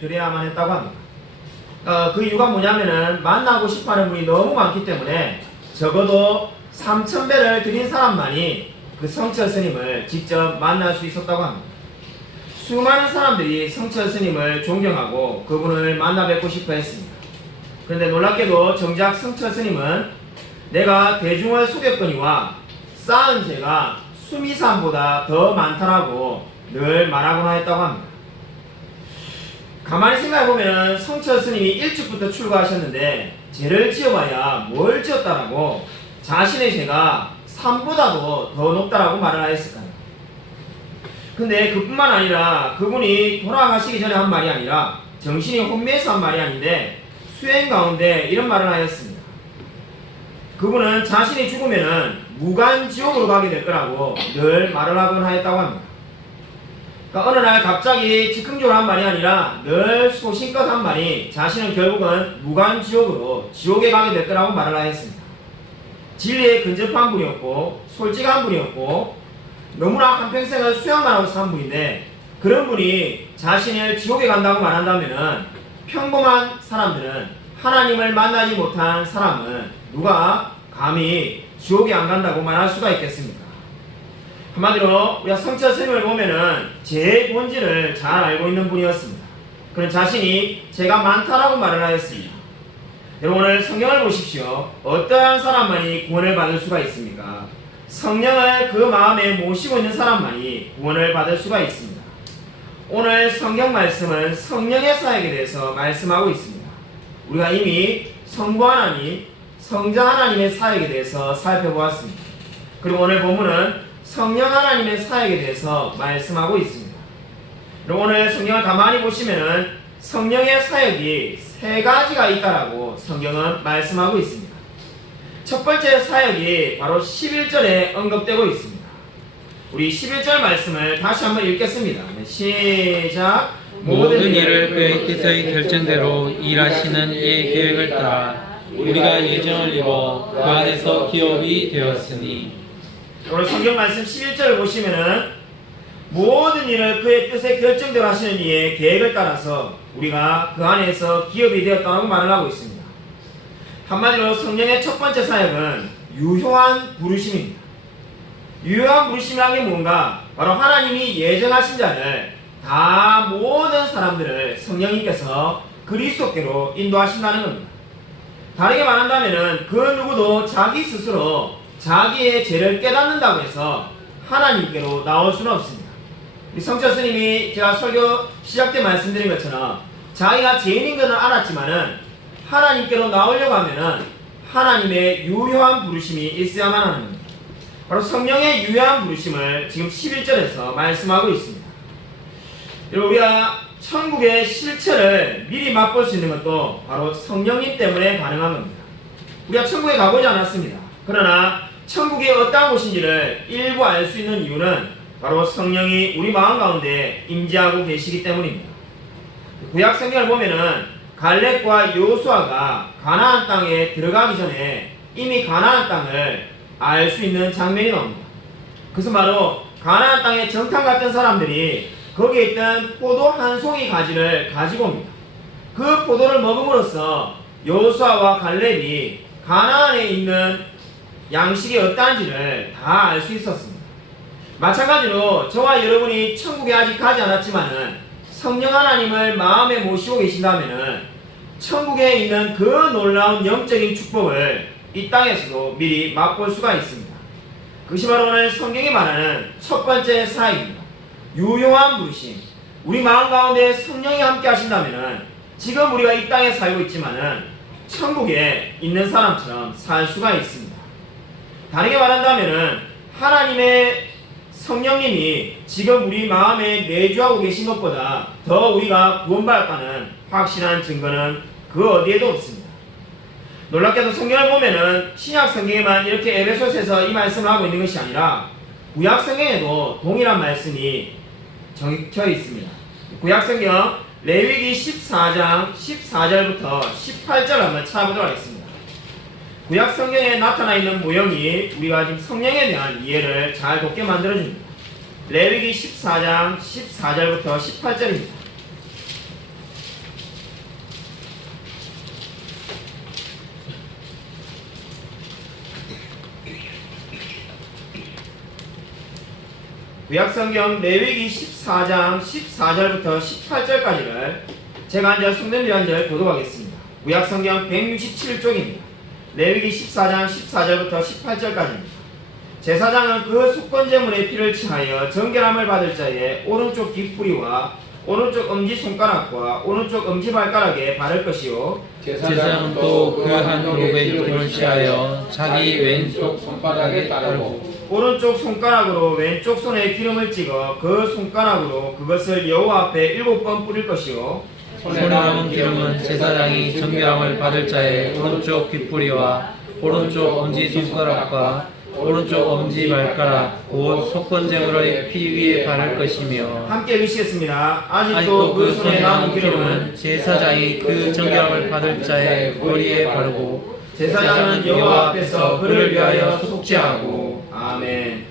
드려야만 했다고 합니다. 그 이유가 뭐냐면은 만나고 싶어하는 분이 너무 많기 때문에 적어도 3,000배를 드린 사람만이 그 성철 스님을 직접 만날 수 있었다고 합니다. 수많은 사람들이 성철 스님을 존경하고 그분을 만나 뵙고 싶어 했습니다. 그런데 놀랍게도 정작 성철 스님은 내가 대중을 속였거니와 쌓은 죄가 수미산보다 더 많다라고 늘 말하곤 하였다고 합니다. 가만히 생각해보면 성철 스님이 일찍부터 출가하셨는데 죄를 지어봐야 뭘 지었다라고 자신의 죄가 산보다도 더 높다라고 말을 하였을까요? 근데 그뿐만 아니라 그분이 돌아가시기 전에 한 말이 아니라 정신이 혼미해서 한 말이 아닌데 수행 가운데 이런 말을 하였습니다. 그분은 자신이 죽으면은 무간지옥으로 가게 될 거라고 늘 말을 하곤 하였다고 합니다. 그러니까 어느 날 갑자기 즉흥적으로 한 말이 아니라 늘 소신껏 한 말이 자신은 결국은 무간지옥으로 지옥에 가게 될 거라고 말을 하였습니다. 진리에 근접한 분이었고 솔직한 분이었고 너무나 한평생을 수양만 하고 산 분인데 그런 분이 자신을 지옥에 간다고 말한다면은 평범한 사람들은 하나님을 만나지 못한 사람은 누가 감히 지옥에 안 간다고 말할 수가 있겠습니까? 한마디로 우리가 성철 스님을 보면은 제 본질을 잘 알고 있는 분이었습니다. 그는 자신이 죄가 많다라고 말을 하였습니다. 여러분 오늘 성경을 보십시오. 어떠한 사람만이 구원을 받을 수가 있습니까? 성령을 그 마음에 모시고 있는 사람만이 구원을 받을 수가 있습니다. 오늘 성경 말씀은 성령의 사역에 대해서 말씀하고 있습니다. 우리가 이미 성부 하나님, 성자 하나님의 사역에 대해서 살펴보았습니다. 그리고 오늘 본문은 성령 하나님의 사역에 대해서 말씀하고 있습니다. 그리고 오늘 성경을 가만히 보시면은 성령의 사역이 세 가지가 있다라고 성경은 말씀하고 있습니다. 첫 번째 사역이 바로 11절에 언급되고 있습니다. 우리 11절 말씀을 다시 한번 읽겠습니다. 시작. 모든 일을 그의 뜻의 결정대로 일하시는 이의 계획을 따라 우리가 예정을 이루어 그 안에서 기업이 되었으니. 오늘 성경 말씀 11절을 보시면은 모든 일을 그의 뜻에 결정대로 하시는 이의 계획을 따라서 우리가 그 안에서 기업이 되었다고 말을 하고 있습니다. 한마디로 성령의 첫 번째 사역은 유효한 부르심입니다. 유효한 부르심이라는 게 뭔가? 바로 하나님이 예정하신 자를 다 모든 사람들을 성령님께서 그리스도께로 인도하신다는 겁니다. 다르게 말한다면은 그 누구도 자기 스스로 자기의 죄를 깨닫는다고 해서 하나님께로 나올 수는 없습니다. 성철 스님이 제가 설교 시작 때 말씀드린 것처럼 자기가 죄인인 것은 알았지만은 하나님께로 나오려고 하면은 하나님의 유효한 부르심이 있어야만 하는 겁니다. 바로 성령의 유효한 부르심을 지금 11절에서 말씀하고 있습니다. 여러분 우리가 천국의 실체를 미리 맛볼 수 있는 것도 바로 성령님 때문에 가능한 겁니다. 우리가 천국에 가보지 않았습니다. 그러나 천국이 어떤 곳인지를 일부 알 수 있는 이유는 바로 성령이 우리 마음 가운데 임재하고 계시기 때문입니다. 구약 성경을 보면은 갈렙과 여호수아가 가나안 땅에 들어가기 전에 이미 가나안 땅을 알 수 있는 장면이 나옵니다. 그것은 바로 가나안 땅의 정탐 같은 사람들이 거기에 있던 포도 한 송이 가지를 가지고 옵니다. 그 포도를 먹음으로써 여호수아와 갈렙이 가나안에 있는 양식이 어떠한지를 다 알 수 있었습니다. 마찬가지로 저와 여러분이 천국에 아직 가지 않았지만은 성령 하나님을 마음에 모시고 계신다면은 천국에 있는 그 놀라운 영적인 축복을 이 땅에서도 미리 맛볼 수가 있습니다. 그것이 바로 오늘 성경이 말하는 첫 번째 사역입니다. 유효한 부르심. 우리 마음 가운데 성령이 함께 하신다면은 지금 우리가 이 땅에 살고 있지만은 천국에 있는 사람처럼 살 수가 있습니다. 다르게 말한다면은 하나님의 성령님이 지금 우리 마음에 내주하고 계신 것보다 더 우리가 구원받았다는 확실한 증거는 그 어디에도 없습니다. 놀랍게도 성경을 보면은 신약 성경에만 이렇게 에베소서에서 이 말씀을 하고 있는 것이 아니라 구약 성경에도 동일한 말씀이 적혀 있습니다. 구약 성경 레위기 14장 14절부터 18절 한번 찾아보도록 하겠습니다. 구약 성경에 나타나 있는 모형이 우리가 지금 성령에 대한 이해를 잘 돕게 만들어줍니다. 레위기 14장 14절부터 18절입니다. 구약성경 레위기 14장 14절부터 18절까지를 제가 한 절, 성도님들이 한 절 교독하겠습니다. 구약성경 167쪽입니다. 레위기 14장 14절부터 18절까지입니다. 제사장은 그 속건제물의 피를 취하여 정결함을 받을 자의 오른쪽 깃뿌리와 오른쪽 엄지손가락과 오른쪽 엄지발가락에 바를 것이요 제사장은 또 그 한 롭의 피를 취하여 자기 왼쪽 손바닥에 따르고 오른쪽 손가락으로 왼쪽 손에 기름을 찍어 그 손가락으로 그것을 여호와 앞에 7번 뿌릴 것이요 손에 남은 기름은 제사장이 정결함을 받을 자의 오른쪽 귓뿌리와 오른쪽 엄지손가락과 오른쪽 엄지발가락 곧 속건제물의 피 위에 바를 것이며 함께 읽으시겠습니다. 아직도 그 손에 남은 기름은 제사장이 그 정결함을 받을 자의 머리에 바르고 제사장은 여호와 앞에서 그를 위하여 속죄하고. 아멘.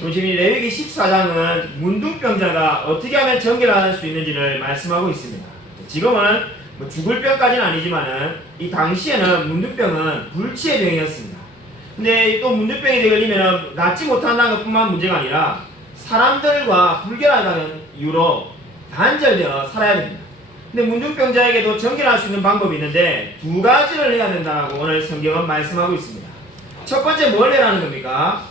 그럼 지금 이 레위기 14장은 문둥병자가 어떻게 하면 정결할 수 있는지를 말씀하고 있습니다. 지금은 뭐 죽을 병까지는 아니지만은 이 당시에는 문둥병은 불치의 병이었습니다. 근데 또 문둥병이 걸리면 낫지 못한다는 것뿐만 문제가 아니라 사람들과 불결하다는 이유로 단절되어 살아야 됩니다. 근데 문둥병자에게도 정결할 수 있는 방법이 있는데 두 가지를 해야 된다고 오늘 성경은 말씀하고 있습니다. 첫 번째 뭘 해라는 겁니까?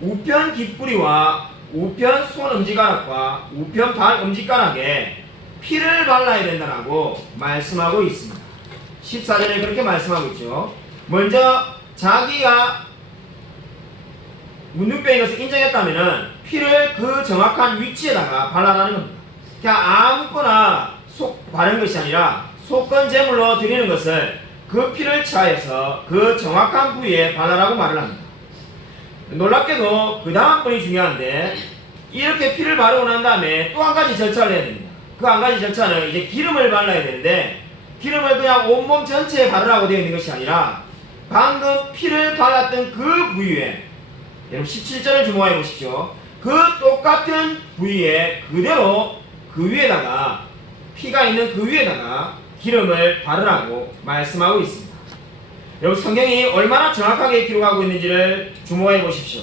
우편 깃뿌리와 우편 손 엄지가락과 우편 발 엄지가락에 피를 발라야 된다고 말씀하고 있습니다. 14절에 그렇게 말씀하고 있죠. 먼저 자기가 문둥병인 것을 인정했다면 피를 그 정확한 위치에다가 발라라는 겁니다. 그냥 아무거나 바른 것이 아니라 속건제물로 드리는 것을 그 피를 취하여서 그 정확한 부위에 발라라고 말을 합니다. 놀랍게도 그 다음 분이 중요한데 이렇게 피를 바르고 난 다음에 또 한 가지 절차를 해야 됩니다. 그 한 가지 절차는 이제 기름을 발라야 되는데 기름을 그냥 온몸 전체에 바르라고 되어 있는 것이 아니라 방금 피를 발랐던 그 부위에 여러분 17절을 주목해 보십시오. 그 똑같은 부위에 그대로 그 위에다가 피가 있는 그 위에다가 기름을 바르라고 말씀하고 있습니다. 여러분 성경이 얼마나 정확하게 기록하고 있는지를 주목해 보십시오.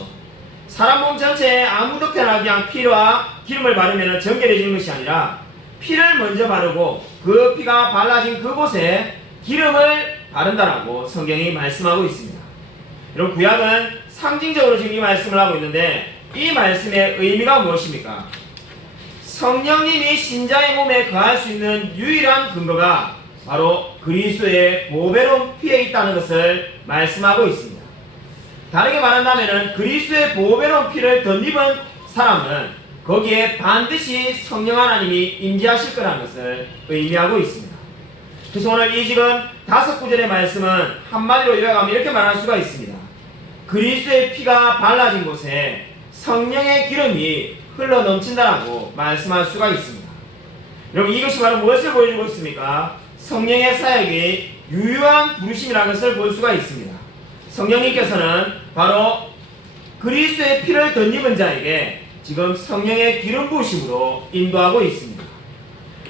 사람 몸 전체에 아무렇게나 그냥 피와 기름을 바르면 정결해지는 것이 아니라 피를 먼저 바르고 그 피가 발라진 그곳에 기름을 바른다라고 성경이 말씀하고 있습니다. 여러분 구약은 상징적으로 지금 이 말씀을 하고 있는데 이 말씀의 의미가 무엇입니까? 성령님이 신자의 몸에 거할 수 있는 유일한 근거가 바로 그리스도의 보배로운 피에 있다는 것을 말씀하고 있습니다. 다르게 말한다면 그리스도의 보배로운 피를 덧입은 사람은 거기에 반드시 성령 하나님이 임재하실 거라는 것을 의미하고 있습니다. 그래서 오늘 이 지금 5구절의 말씀은 한마디로 요약하면 이렇게 말할 수가 있습니다. 그리스도의 피가 발라진 곳에 성령의 기름이 흘러 넘친다라고 말씀할 수가 있습니다. 여러분 이것이 바로 무엇을 보여주고 있습니까? 성령의 사역이 유효한 부르심이라는 것을 볼 수가 있습니다. 성령님께서는 바로 그리스도의 피를 덧입은 자에게 지금 성령의 기름 부으심으로 인도하고 있습니다.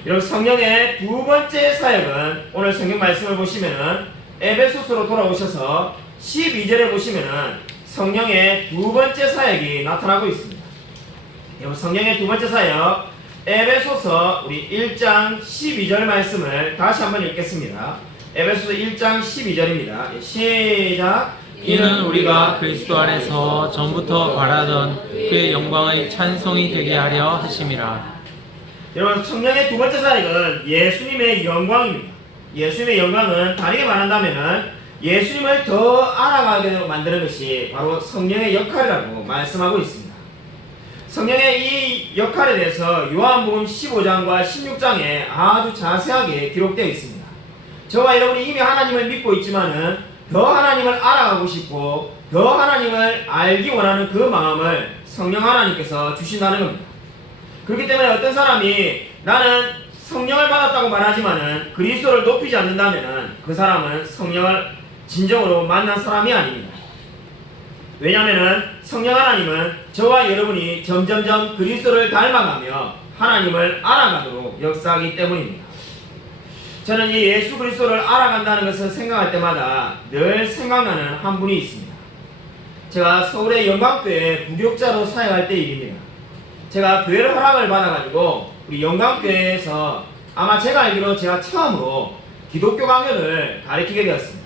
여러분 성령의 두 번째 사역은 오늘 성경 말씀을 보시면은 에베소서로 돌아오셔서 12절에 보시면은 성령의 두 번째 사역이 나타나고 있습니다. 여러분 성령의 두 번째 사역 에베소서 우리 1장 12절 말씀을 다시 한번 읽겠습니다. 에베소서 1장 12절입니다. 시작. 이는 우리가 그리스도 안에서 전부터 바라던 그의 영광의 찬송이 되게 하려 하심이라. 여러분 성령의 두 번째 사역은 예수님의 영광입니다. 예수님의 영광은 다르게 말한다면 예수님을 더 알아가게 만드는 것이 바로 성령의 역할이라고 말씀하고 있습니다. 성령의 이 역할에 대해서 요한복음 15장과 16장에 아주 자세하게 기록되어 있습니다. 저와 여러분이 이미 하나님을 믿고 있지만은 더 하나님을 알아가고 싶고 더 하나님을 알기 원하는 그 마음을 성령 하나님께서 주신다는 겁니다. 그렇기 때문에 어떤 사람이 나는 성령을 받았다고 말하지만은 그리스도를 높이지 않는다면은 그 사람은 성령을 진정으로 만난 사람이 아닙니다. 왜냐하면은 성령 하나님은 저와 여러분이 점점점 그리스도를 닮아가며 하나님을 알아가도록 역사하기 때문입니다. 저는 이 예수 그리스도를 알아간다는 것을 생각할 때마다 늘 생각나는 한 분이 있습니다. 제가 서울의 영광교회 부교육자로 사역할 때 일입니다. 제가 교회를 허락을 받아가지고 우리 영광교회에서 아마 제가 알기로 제가 처음으로 기독교 강연을 가르치게 되었습니다.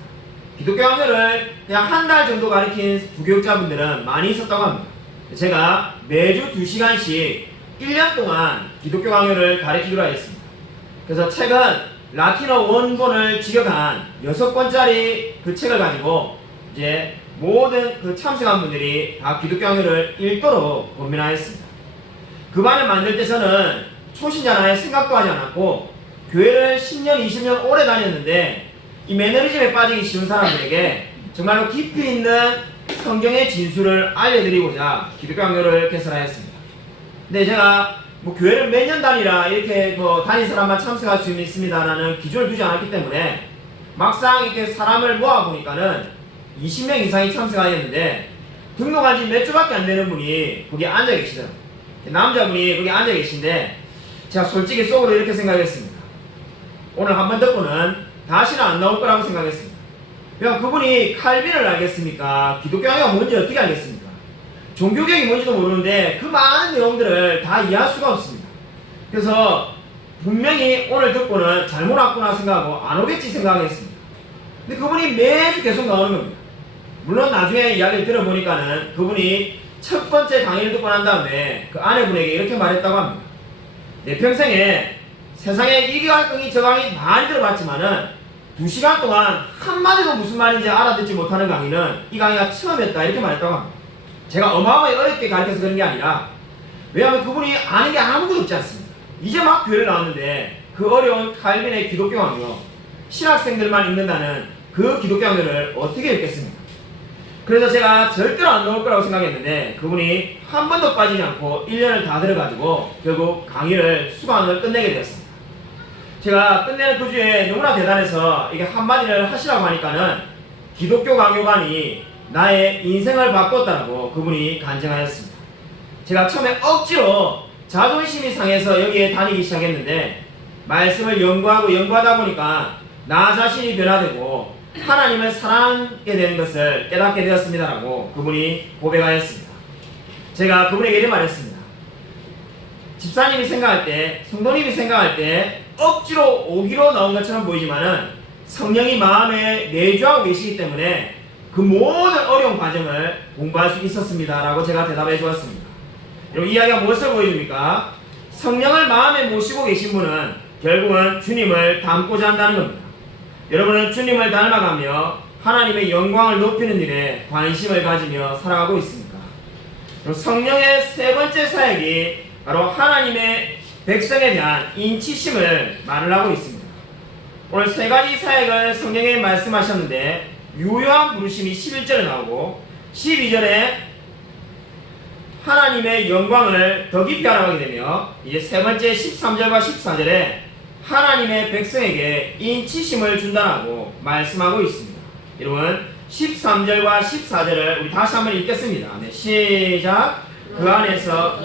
기독교 강연을 그냥 한 달 정도 가르친 부교육자분들은 많이 있었다고 합니다. 제가 매주 2시간씩 1년 동안 기독교 강연을 가르치기로 하였습니다. 그래서 최근 라틴어 원본을 직역한 6권짜리 그 책을 가지고 이제 모든 그 참석한 분들이 다 기독교 강연을 읽도록 고민하였습니다. 그 반을 만들 때 저는 초신자나에 생각도 하지 않았고 교회를 10년, 20년 오래 다녔는데 이 매너리즘에 빠지기 쉬운 사람들에게 정말로 깊이 있는 성경의 진술을 알려드리고자 기독교 강연을 개설하였습니다. 근데 제가 뭐 교회를 몇 년 다니라 이렇게 뭐 다닌 사람만 참석할 수 있습니다라는 기준을 두지 않았기 때문에 막상 이렇게 사람을 모아보니까는 20명 이상이 참석하였는데 등록한 지 몇 주밖에 안 되는 분이 거기 앉아 계시더라고요. 남자분이 거기 앉아 계신데 제가 솔직히 속으로 이렇게 생각했습니다. 오늘 한 번 듣고는 다시는 안 나올 거라고 생각했습니다. 그냥 그분이 칼빈을 알겠습니까? 기독교가 뭔지 어떻게 알겠습니까? 종교개혁이 뭔지도 모르는데 그 많은 내용들을 다 이해할 수가 없습니다. 그래서 분명히 오늘 듣고는 잘못 왔구나 생각하고 안 오겠지 생각했습니다. 근데 그분이 매주 계속 나오는 겁니다. 물론 나중에 이야기를 들어보니까는 그분이 첫 번째 강의를 듣고 난 다음에 그 아내분에게 이렇게 말했다고 합니다. 내 평생에 세상에 이 강의 저 강의 많이 들어봤지만은 2시간 동안 한마디도 무슨 말인지 알아듣지 못하는 강의는 이 강의가 처음이었다 이렇게 말했다고 합니다. 제가 어마어마하게 어렵게 가르쳐서 그런 게 아니라 왜냐하면 그분이 아는 게 아무것도 없지 않습니다. 이제 막 교회를 나왔는데 그 어려운 칼빈의 기독교 강요 신학생들만 읽는다는 그 기독교 강요를 어떻게 읽겠습니까? 그래서 제가 절대로 안 나올 거라고 생각했는데 그분이 한 번도 빠지지 않고 1년을 다 들어가지고 결국 강의를 수강을 끝내게 되었습니다. 제가 끝내는 그 주에 너무나 대단해서 이게 한마디를 하시라고 하니까는 기독교 강요반이 나의 인생을 바꿨다고 그분이 간증하였습니다. 제가 처음에 억지로 자존심이 상해서 여기에 다니기 시작했는데 말씀을 연구하다 보니까 나 자신이 변화되고 하나님을 사랑하게 되는 것을 깨닫게 되었습니다라고 그분이 고백하였습니다. 제가 그분에게 이렇게 말했습니다. 집사님이 생각할 때, 성도님이 생각할 때 억지로 오기로 나온 것처럼 보이지만은 성령이 마음에 내주하고 계시기 때문에 그 모든 어려운 과정을 공부할 수 있었습니다라고 제가 대답해 주었습니다. 여러분, 이 이야기가 무엇을 보여줍니까? 성령을 마음에 모시고 계신 분은 결국은 주님을 닮고자 한다는 겁니다. 여러분은 주님을 닮아가며 하나님의 영광을 높이는 일에 관심을 가지며 살아가고 있습니까? 성령의 세 번째 사역이 바로 하나님의 백성에 대한 인치심을 말을 하고 있습니다. 오늘 세 가지 사역을 성령에 말씀하셨는데 유효한 부르심이 11절에 나오고 12절에 하나님의 영광을 더 깊이 알아가게 되며 이제 세 번째 13절과 14절에 하나님의 백성에게 인치심을 준다고 말씀하고 있습니다. 여러분 13절과 14절을 우리 다시 한번 읽겠습니다. 네, 시작. 그 안에서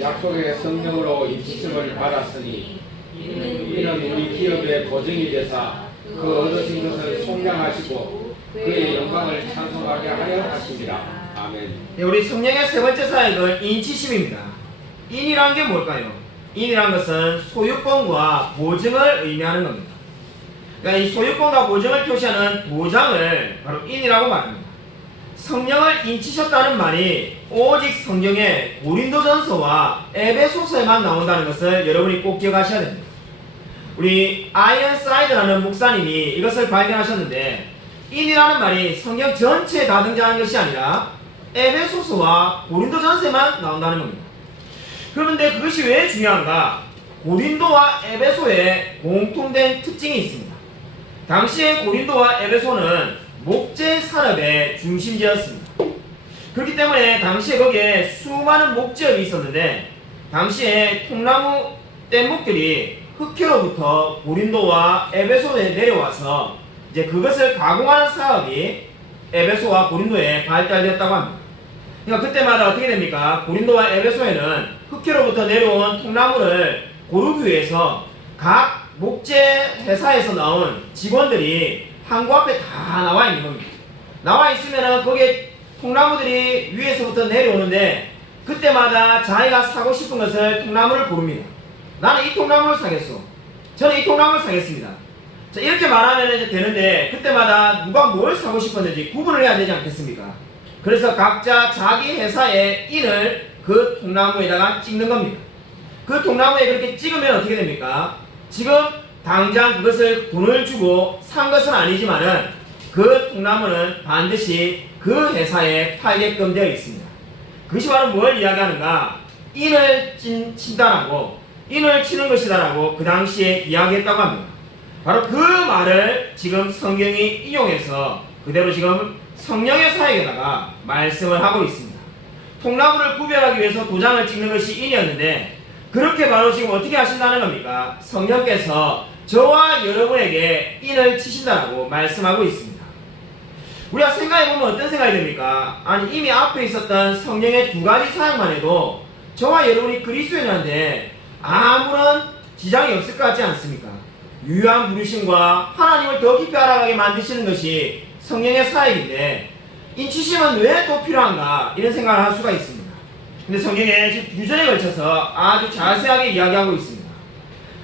약속의 성령으로 인치심을 받았으니 이는 우리 기업의 보증이 되사 그 얻으신 것을 속량하시고 그의 영광을 찬송하게 하여 하십니다. 아멘. 네, 우리 성령의 세 번째 사역은 인치심입니다. 인이란 게 뭘까요? 인이란 것은 소유권과 보증을 의미하는 겁니다. 그러니까 이 소유권과 보증을 표시하는 보장을 바로 인이라고 말합니다. 성령을 인치셨다는 말이 오직 성경의 고린도전서와 에베소서에만 나온다는 것을 여러분이 꼭 기억하셔야 됩니다. 우리 아이언사이드라는 목사님이 이것을 발견하셨는데 인이라는 말이 성경 전체에 다 등장하는 것이 아니라 에베소서와 고린도전서에만 나온다는 겁니다. 그런데 그것이 왜 중요한가? 고린도와 에베소에 공통된 특징이 있습니다. 당시에 고린도와 에베소는 목재 산업의 중심지였습니다. 그렇기 때문에 당시에 거기에 수많은 목재업이 있었는데 당시에 통나무 뗏목들이 흑해로부터 고린도와 에베소에 내려와서 이제 그것을 가공하는 사업이 에베소와 고린도에 발달되었다고 합니다. 그러니까 그때마다 어떻게 됩니까? 고린도와 에베소에는 흑해로부터 내려온 통나무를 고르기 위해서 각 목재 회사에서 나온 직원들이 항구 앞에 다 나와 있는 겁니다. 나와 있으면은 거기에 통나무들이 위에서부터 내려오는데 그때마다 자기가 사고 싶은 것을 통나무를 고릅니다. 나는 이 통나무를 사겠소. 저는 이 통나무를 사겠습니다. 자, 이렇게 말하면 이제 되는데 그때마다 누가 뭘 사고 싶었는지 구분을 해야 되지 않겠습니까? 그래서 각자 자기 회사의 인을 그 통나무에다가 찍는 겁니다. 그 통나무에 그렇게 찍으면 어떻게 됩니까? 지금 당장 그것을 돈을 주고 산 것은 아니지만은 그 통나무는 반드시 그 회사에 팔게끔 되어 있습니다. 그것이 바로 뭘 이야기하는가? 인을 친다라고, 인을 치는 것이다라고 그 당시에 이야기했다고 합니다. 바로 그 말을 지금 성경이 이용해서 그대로 지금 성령의 사역에다가 말씀을 하고 있습니다. 통나무를 구별하기 위해서 도장을 찍는 것이 인이었는데 그렇게 바로 지금 어떻게 하신다는 겁니까? 성령께서 저와 여러분에게 인을 치신다라고 말씀하고 있습니다. 우리가 생각해보면 어떤 생각이 듭니까? 아니 이미 앞에 있었던 성령의 두 가지 사역만 해도 저와 여러분이 그리스도인한테 아무런 지장이 없을 것 같지 않습니까? 유효한 부르심과 하나님을 더 깊이 알아가게 만드시는 것이 성령의 사역인데 인치심은 왜 또 필요한가? 이런 생각을 할 수가 있습니다. 근데 성경에 지금 2절에 걸쳐서 아주 자세하게 이야기하고 있습니다.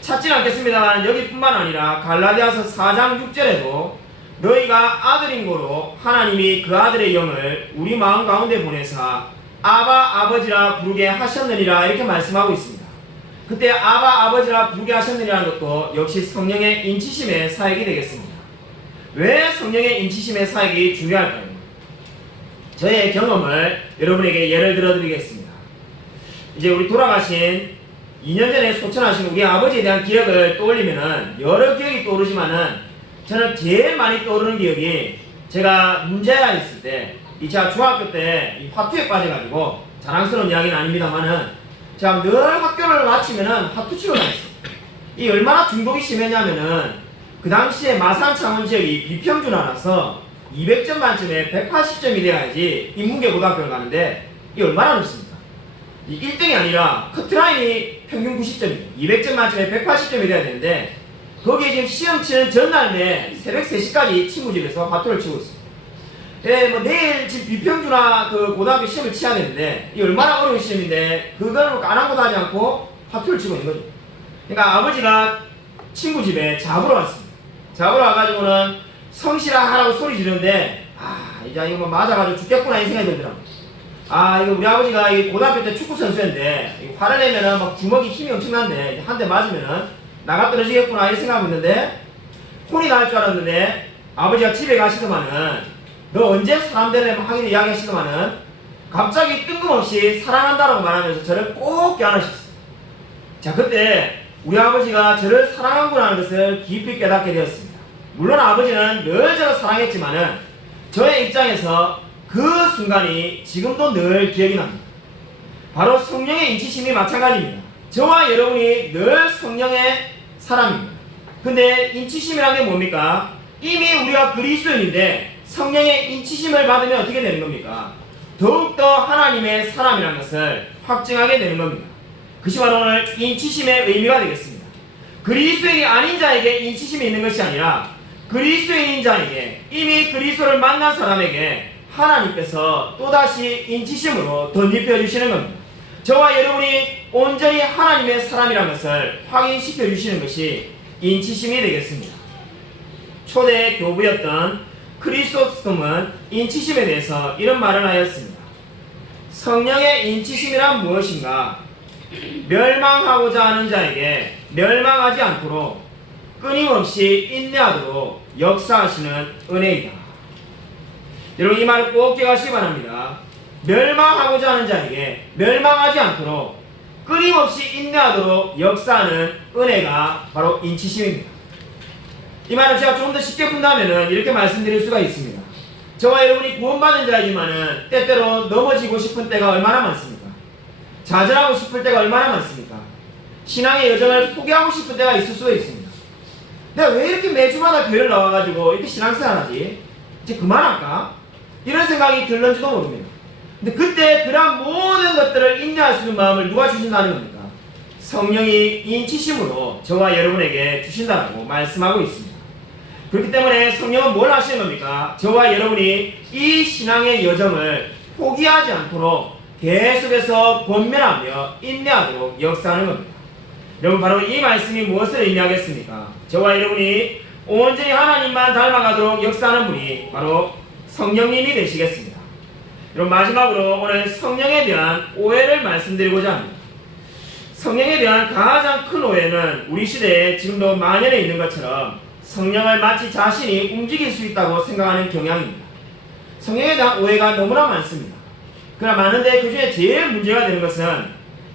찾지는 않겠습니다만 여기뿐만 아니라 갈라디아서 4장 6절에도 너희가 아들인 고로 하나님이 그 아들의 영을 우리 마음 가운데 보내사 아바 아버지라 부르게 하셨느니라 이렇게 말씀하고 있습니다. 그때 아바 아버지라 부르게 하셨느니라는 것도 역시 성령의 인치심의 사역이 되겠습니다. 왜 성령의 인치심의 사역이 중요할까요? 저의 경험을 여러분에게 예를 들어 드리겠습니다. 이제 우리 돌아가신 2년 전에 소천하신 우리 아버지에 대한 기억을 떠올리면은 여러 기억이 떠오르지만은 저는 제일 많이 떠오르는 기억이 제가 문제가 있을 때, 제가 중학교 때 이 화투에 빠져가지고 자랑스러운 이야기는 아닙니다만은 제가 늘 학교를 마치면은 화투 치러 다녔어요. 이 얼마나 중독이 심했냐면은 그 당시에 마산 창원 지역이 비평준화라서 200점 만점에 180점이 돼야지 인문계 고등학교를 가는데 이 얼마나 높습니까? 이 1등이 아니라 커트라인이 평균 90점이에요. 200점 만점에 180점이 돼야 되는데 거기에 지금 시험 치는 전날에 새벽 3시까지 친구 집에서 화투를 치고 있어요. 예, 뭐 내일 지금 비평준화 그 고등학교 시험을 치야 되는데 이 얼마나 어려운 시험인데 그걸 까랑고도 하지 않고 화투를 치고 있는 거죠. 그러니까 아버지가 친구 집에 잡으러 왔습니다. 잡으러 와가지고는 성실하 하라고 소리 지르는데 이제 이거 뭐 맞아가지고 죽겠구나 이 생각이 들더라고요. 이거 우리 아버지가 이 고등학교 때 축구 선수였는데 화를 내면은 막 주먹이 힘이 엄청난데 한 대 맞으면은 나가 떨어지겠구나 이 생각하고 있는데 혼이 날 줄 알았는데 아버지가 집에 가시더만은 너 언제 사람 되려면 하기를 이야기하시더만은 갑자기 뜬금없이 사랑한다라고 말하면서 저를 꼭 껴안으셨어요. 자, 그때 우리 아버지가 저를 사랑하구나 하는 것을 깊이 깨닫게 되었습니다. 물론 아버지는 늘 저를 사랑했지만은 저의 입장에서 그 순간이 지금도 늘 기억이 납니다. 바로 성령의 인치심이 마찬가지입니다. 저와 여러분이 늘 성령의 사람입니다. 근데 인치심이라는 게 뭡니까? 이미 우리가 그리스도인인데 성령의 인치심을 받으면 어떻게 되는 겁니까? 더욱더 하나님의 사람이라는 것을 확증하게 되는 겁니다. 그것이 바로 오늘 인치심의 의미가 되겠습니다. 그리스도인이 아닌 자에게 인치심이 있는 것이 아니라 그리스도인인 자에게 이미 그리스도를 만난 사람에게 하나님께서 또다시 인치심으로 덧입혀 주시는 겁니다. 저와 여러분이 온전히 하나님의 사람이라는 것을 확인시켜 주시는 것이 인치심이 되겠습니다. 초대 교부였던 크리소스톰은 인치심에 대해서 이런 말을 하였습니다. 성령의 인치심이란 무엇인가? 멸망하고자 하는 자에게 멸망하지 않도록 끊임없이 인내하도록 역사하시는 은혜이다. 여러분 이 말을 꼭 기억하시기 바랍니다. 멸망하고자 하는 자에게 멸망하지 않도록 끊임없이 인내하도록 역사하는 은혜가 바로 인치심입니다. 이 말을 제가 조금 더 쉽게 푼다면 이렇게 말씀드릴 수가 있습니다. 저와 여러분이 구원받은 자이지만은 때때로 넘어지고 싶은 때가 얼마나 많습니까? 좌절하고 싶을 때가 얼마나 많습니까? 신앙의 여정을 포기하고 싶은 때가 있을 수도 있습니다. 내가 왜 이렇게 매주마다 교회를 나와가지고 이렇게 신앙생활하지? 이제 그만할까? 이런 생각이 들는지도 모릅니다. 근데 그때 그러한 모든 것들을 인내할 수 있는 마음을 누가 주신다는 겁니까? 성령이 인치심으로 저와 여러분에게 주신다고 말씀하고 있습니다. 그렇기 때문에 성령은 뭘 하시는 겁니까? 저와 여러분이 이 신앙의 여정을 포기하지 않도록 계속해서 권면하며 인내하도록 역사하는 겁니다. 여러분, 바로 이 말씀이 무엇을 의미하겠습니까? 저와 여러분이 온전히 하나님만 닮아가도록 역사하는 분이 바로 성령님이 되시겠습니다. 여러분, 마지막으로 오늘 성령에 대한 오해를 말씀드리고자 합니다. 성령에 대한 가장 큰 오해는 우리 시대에 지금도 만연해 있는 것처럼 성령을 마치 자신이 움직일 수 있다고 생각하는 경향입니다. 성령에 대한 오해가 너무나 많습니다. 그러나 많은데 그 중에 제일 문제가 되는 것은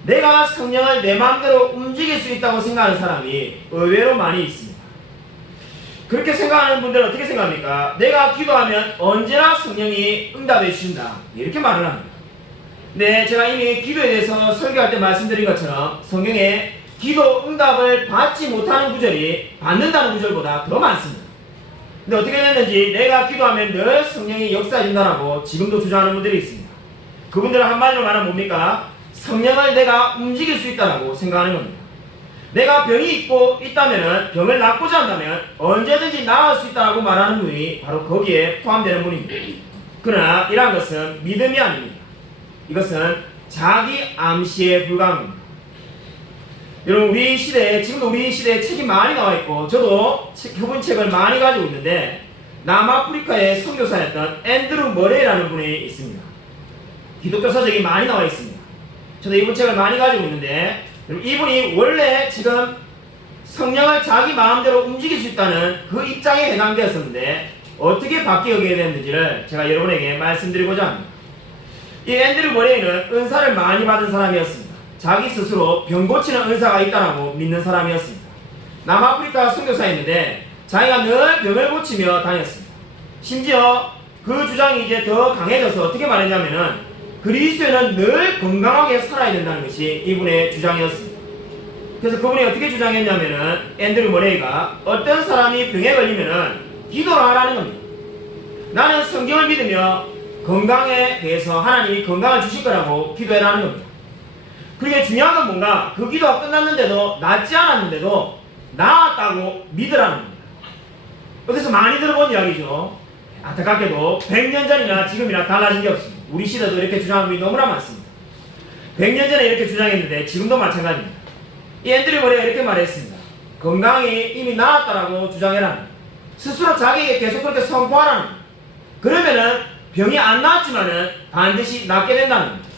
내가 성령을 내 마음대로 움직일 수 있다고 생각하는 사람이 의외로 많이 있습니다. 그렇게 생각하는 분들은 어떻게 생각합니까? 내가 기도하면 언제나 성령이 응답해 주신다, 이렇게 말을 합니다. 네, 제가 이미 기도에 대해서 설교할 때 말씀드린 것처럼 성경에 기도 응답을 받지 못하는 구절이 받는다는 구절보다 더 많습니다. 근데 어떻게 됐는지 내가 기도하면 늘 성령이 역사해준다라고 지금도 주장하는 분들이 있습니다. 그분들은 한마디로 말하면 뭡니까? 성령을 내가 움직일 수 있다라고 생각하는 겁니다. 내가 병이 있다면 병을 낫고자 한다면 언제든지 나을 수 있다라고 말하는 분이 바로 거기에 포함되는 분입니다. 그러나 이러한 것은 믿음이 아닙니다. 이것은 자기 암시에 불과합니다. 여러분, 우리 시대에 지금도 우리 시대에 책이 많이 나와 있고 저도 교본 책을 많이 가지고 있는데 남아프리카의 선교사였던 앤드루 머레이라는 분이 있습니다. 기독교 서적이 많이 나와 있습니다. 저도 이분 책을 많이 가지고 있는데 이분이 원래 지금 성령을 자기 마음대로 움직일 수 있다는 그 입장에 해당되었었는데 어떻게 바뀌게 됐는지를 제가 여러분에게 말씀드리고자 합니다. 이 앤드루 머레이는 은사를 많이 받은 사람이었습니다. 자기 스스로 병 고치는 은사가 있다고 믿는 사람이었습니다. 남아프리카 선교사였는데 자기가 늘 병을 고치며 다녔습니다. 심지어 그 주장이 이제 더 강해져서 어떻게 말했냐면은 그리스도인은 늘 건강하게 살아야 된다는 것이 이분의 주장이었습니다. 그래서 그분이 어떻게 주장했냐면은 앤드루 머레이가 어떤 사람이 병에 걸리면은 기도를 하라는 겁니다. 나는 성경을 믿으며 건강에 대해서 하나님이 건강을 주실 거라고 기도해라는 겁니다. 그게 중요한 건 뭔가 그 기도가 끝났는데도 낫지 않았는데도 나았다고 믿으라는 겁니다. 어디서 많이 들어본 이야기죠. 안타깝게도 100년 전이나 지금이나 달라진 게 없습니다. 우리 시대도 이렇게 주장하는 분이 너무나 많습니다. 100년 전에 이렇게 주장했는데 지금도 마찬가지입니다. 이 앤드류 머레이가 이렇게 말했습니다. 건강이 이미 나았다라고 주장해라는 겁니다. 스스로 자기에게 계속 그렇게 선포하라는 겁니다. 그러면은 병이 안 나았지만은 반드시 낫게 된다는 겁니다.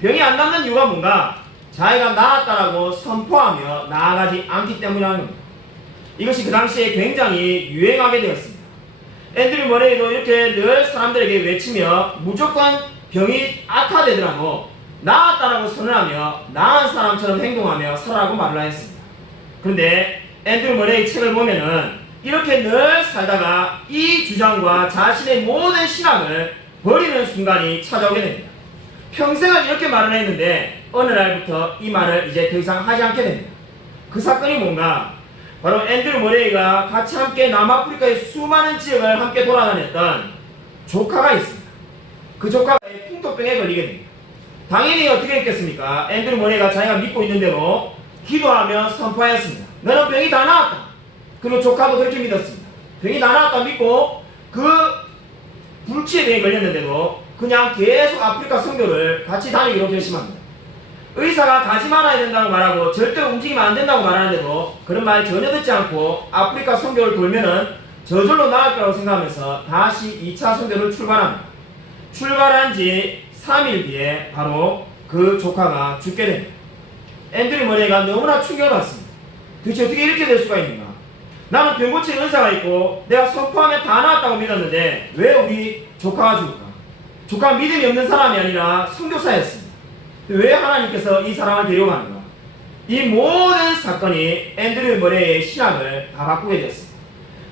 병이 안 낫는 이유가 뭔가? 자기가 나았다라고 선포하며 나아가지 않기 때문이라는 겁니다. 이것이 그 당시에 굉장히 유행하게 되었습니다. 앤드류 머레이도 이렇게 늘 사람들에게 외치며 무조건 병이 악화되더라도 나았다라고 선언하며 나은 사람처럼 행동하며 살아라고 말을 하였습니다. 그런데 앤드류 머레이 책을 보면은 이렇게 늘 살다가 이 주장과 자신의 모든 신앙을 버리는 순간이 찾아오게 됩니다. 평생을 이렇게 말을 했는데 어느 날부터 이 말을 이제 더 이상 하지 않게 됩니다. 그 사건이 뭔가? 바로 앤드류 머레이가 같이 함께 남아프리카의 수많은 지역을 함께 돌아다녔던 조카가 있습니다. 그 조카가 풍토병에 걸리게 됩니다. 당연히 어떻게 했겠습니까? 앤드류 머레이가 자기가 믿고 있는 대로 기도하며 선포하였습니다. 너는 병이 다 나았다. 그리고 조카도 그렇게 믿었습니다. 병이 다 나았다 믿고 그 불치에 병에 걸렸는데도 그냥 계속 아프리카 선교를 같이 다니기로 결심합니다. 의사가 가지 말아야 된다고 말하고 절대로 움직이면 안 된다고 말하는데도 그런 말 전혀 듣지 않고 아프리카 선교를 돌면은 저절로 나을 거라고 생각하면서 다시 2차 선교를 출발합니다. 출발한 지 3일 뒤에 바로 그 조카가 죽게 됩니다. 앤드류 머레이가 너무나 충격을 받습니다. 도대체 어떻게 이렇게 될 수가 있는가? 나는 병 고치는 의사가 있고 내가 선포하면 다 나았다고 믿었는데 왜 우리 조카가 죽을까? 조카가 믿음이 없는 사람이 아니라 선교사였습니다. 왜 하나님께서 이 사람을 데려가는가? 이 모든 사건이 앤드류 머레이의 신앙을 다 바꾸게 되었습니다.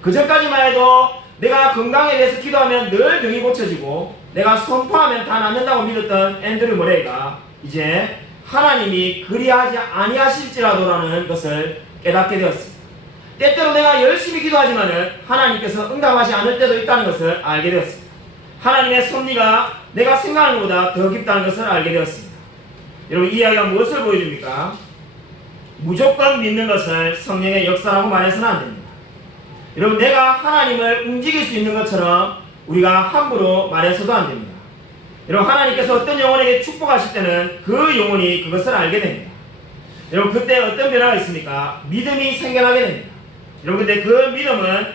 그 전까지만 해도 내가 건강에 대해서 기도하면 늘 병이 고쳐지고 내가 선포하면 다 낫는다고 믿었던 앤드류 머레이가 이제 하나님이 그리하지 아니하실지라도라는 것을 깨닫게 되었습니다. 때때로 내가 열심히 기도하지만은 하나님께서 응답하지 않을 때도 있다는 것을 알게 되었습니다. 하나님의 섭리가 내가 생각하는 것보다 더 깊다는 것을 알게 되었습니다. 여러분, 이 이야기가 무엇을 보여줍니까? 무조건 믿는 것을 성령의 역사라고 말해서는 안 됩니다. 여러분, 내가 하나님을 움직일 수 있는 것처럼 우리가 함부로 말해서도 안 됩니다. 여러분, 하나님께서 어떤 영혼에게 축복하실 때는 그 영혼이 그것을 알게 됩니다. 여러분, 그때 어떤 변화가 있습니까? 믿음이 생겨나게 됩니다. 여러분, 근데 그 믿음은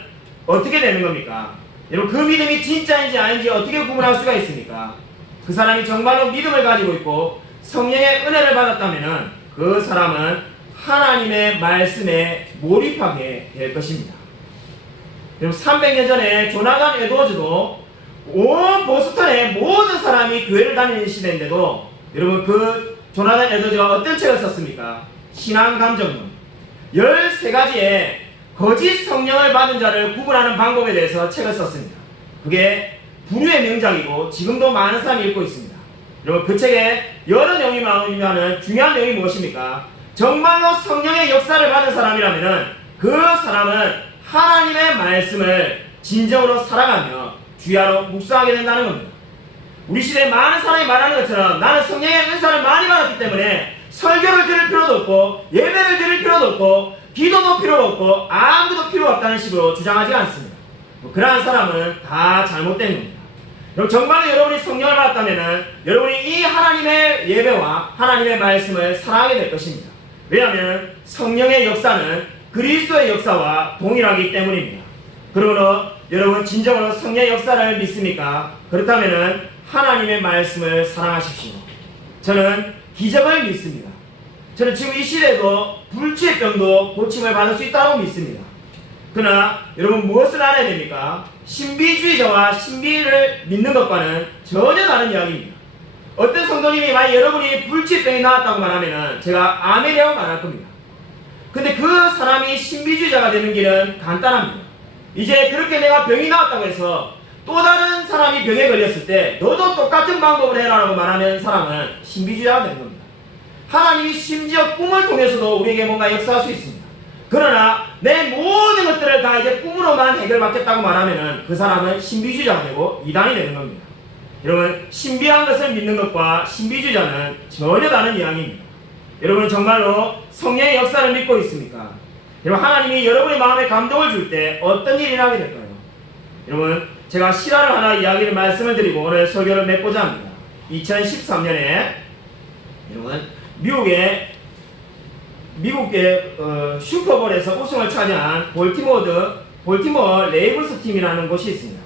어떻게 되는 겁니까? 여러분, 그 믿음이 진짜인지 아닌지 어떻게 구분할 수가 있습니까? 그 사람이 정말로 믿음을 가지고 있고 성령의 은혜를 받았다면 그 사람은 하나님의 말씀에 몰입하게 될 것입니다. 여러분, 300년 전에 조나단 에드워즈도 온 보스턴의 모든 사람이 교회를 다니는 시대인데도 여러분, 그 조나단 에드워즈가 어떤 책을 썼습니까? 신앙감정론 13가지의 거짓 성령을 받은 자를 구분하는 방법에 대해서 책을 썼습니다. 그게 불후의 명작이고 지금도 많은 사람이 읽고 있습니다. 여러분, 그 책에 여러 내용이 나오지만 중요한 내용이 무엇입니까? 정말로 성령의 역사를 받은 사람이라면 그 사람은 하나님의 말씀을 진정으로 살아가며 주야로 묵상하게 된다는 겁니다. 우리 시대에 많은 사람이 말하는 것처럼 나는 성령의 은사를 많이 받았기 때문에 설교를 들을 필요도 없고 예배를 드릴 필요도 없고 기도도 필요가 없고 아무도 필요 없다는 식으로 주장하지 않습니다. 그러한 사람은 다 잘못된 겁니다. 정말로 여러분이 성령을 받았다면 여러분이 이 하나님의 예배와 하나님의 말씀을 사랑하게 될 것입니다. 왜냐하면 성령의 역사는 그리스도의 역사와 동일하기 때문입니다. 그러므로 여러분, 진정으로 성령의 역사를 믿습니까? 그렇다면 하나님의 말씀을 사랑하십시오. 저는 기적을 믿습니다. 저는 지금 이 시대에도 불치의 병도 고침을 받을 수 있다고 믿습니다. 그러나 여러분, 무엇을 알아야 됩니까? 신비주의자와 신비를 믿는 것과는 전혀 다른 이야기입니다. 어떤 성도님이 만약 여러분이 불치병이 나왔다고 말하면 제가 아멘이라고 말할 겁니다. 근데 그 사람이 신비주의자가 되는 길은 간단합니다. 이제 그렇게 내가 병이 나왔다고 해서 또 다른 사람이 병에 걸렸을 때 너도 똑같은 방법을 해라라고 말하는 사람은 신비주의자가 되는 겁니다. 하나님이 심지어 꿈을 통해서도 우리에게 뭔가 역사할 수 있습니다. 그러나 내 모든 것들을 다 이제 꿈으로만 해결받겠다고 말하면 그 사람은 신비주의자가 되고 이단이 되는 겁니다. 여러분, 신비한 것을 믿는 것과 신비주의자는 전혀 다른 이야기입니다. 여러분, 정말로 성령의 역사를 믿고 있습니까? 여러분, 하나님이 여러분의 마음에 감동을 줄 때 어떤 일이 나게 될까요? 여러분, 제가 실화를 하나 이야기를 말씀을 드리고 오늘 설교를 맺고자 합니다. 2013년에 여러분, 미국의 슈퍼볼에서 우승을 차지한 볼티모어 레이븐스 팀이라는 곳이 있습니다.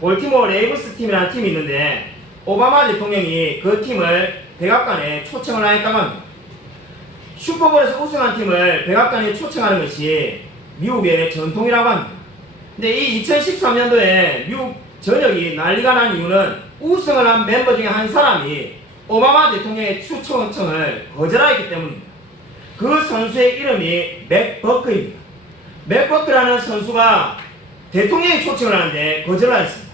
볼티모어 레이븐스 팀이라는 팀이 있는데 오바마 대통령이 그 팀을 백악관에 초청을 하였다고 합니다. 슈퍼볼에서 우승한 팀을 백악관에 초청하는 것이 미국의 전통이라고 합니다. 근데 이 2013년도에 미국 전역이 난리가 난 이유는 우승을 한 멤버 중에 한 사람이 오바마 대통령의 초청을 거절하였기 때문입니다. 그 선수의 이름이 맥버크입니다. 맥버크라는 선수가 대통령이 초청을 하는데 거절하였습니다.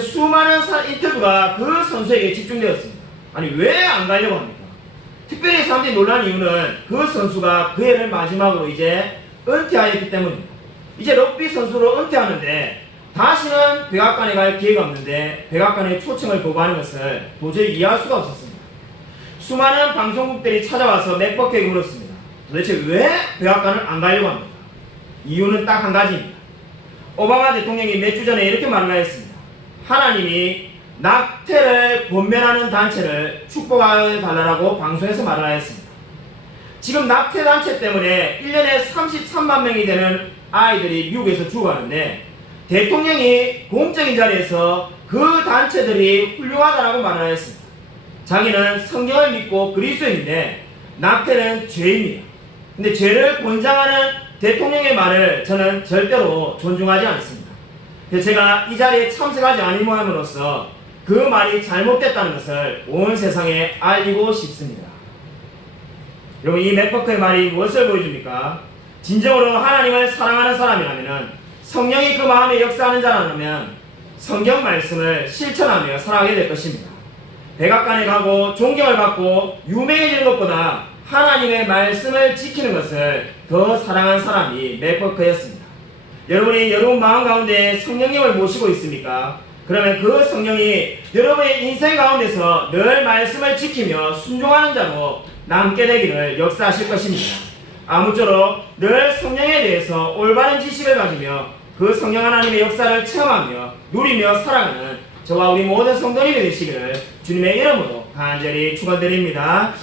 수많은 인터뷰가 그 선수에게 집중되었습니다. 아니, 왜 안 가려고 합니까? 특별히 사람들이 놀란 이유는 그 선수가 그 해를 마지막으로 이제 은퇴하였기 때문입니다. 이제 럭비 선수로 은퇴하는데 다시는 백악관에 갈 기회가 없는데 백악관의 초청을 거부하는 것을 도저히 이해할 수가 없었습니다. 수많은 방송국들이 찾아와서 맥버크에게 물었습니다. 도대체 왜 백악관을 안 가려고 합니까? 이유는 딱 한 가지입니다. 오바마 대통령이 몇 주 전에 이렇게 말을 하였습니다. 하나님이 낙태를 권면하는 단체를 축복하여 달라고 방송에서 말을 하였습니다. 지금 낙태 단체 때문에 1년에 33만 명이 되는 아이들이 미국에서 죽어가는데 대통령이 공적인 자리에서 그 단체들이 훌륭하다라고 말을 하였습니다. 자기는 성경을 믿고 그리스도인인데 낙태는 죄입니다. 근데 죄를 권장하는 대통령의 말을 저는 절대로 존중하지 않습니다. 그래서 제가 이 자리에 참석하지 아니함으로써 그 말이 잘못됐다는 것을 온 세상에 알리고 싶습니다. 여러분, 이 맥버크의 말이 무엇을 보여줍니까? 진정으로 하나님을 사랑하는 사람이라면, 성령이 그 마음에 역사하는 자라면 성경 말씀을 실천하며 살아가게 될 것입니다. 백악관에 가고 존경을 받고 유명해지는 것보다 하나님의 말씀을 지키는 것을 더 사랑한 사람이 맥버크였습니다. 여러분이 여러분 마음 가운데 성령님을 모시고 있습니까? 그러면 그 성령이 여러분의 인생 가운데서 늘 말씀을 지키며 순종하는 자로 남게 되기를 역사하실 것입니다. 아무쪼록 늘 성령에 대해서 올바른 지식을 가지며 그 성령 하나님의 역사를 체험하며 누리며 살아가는 저와 우리 모든 성도님이 되시기를 주님의 이름으로 간절히 축원드립니다.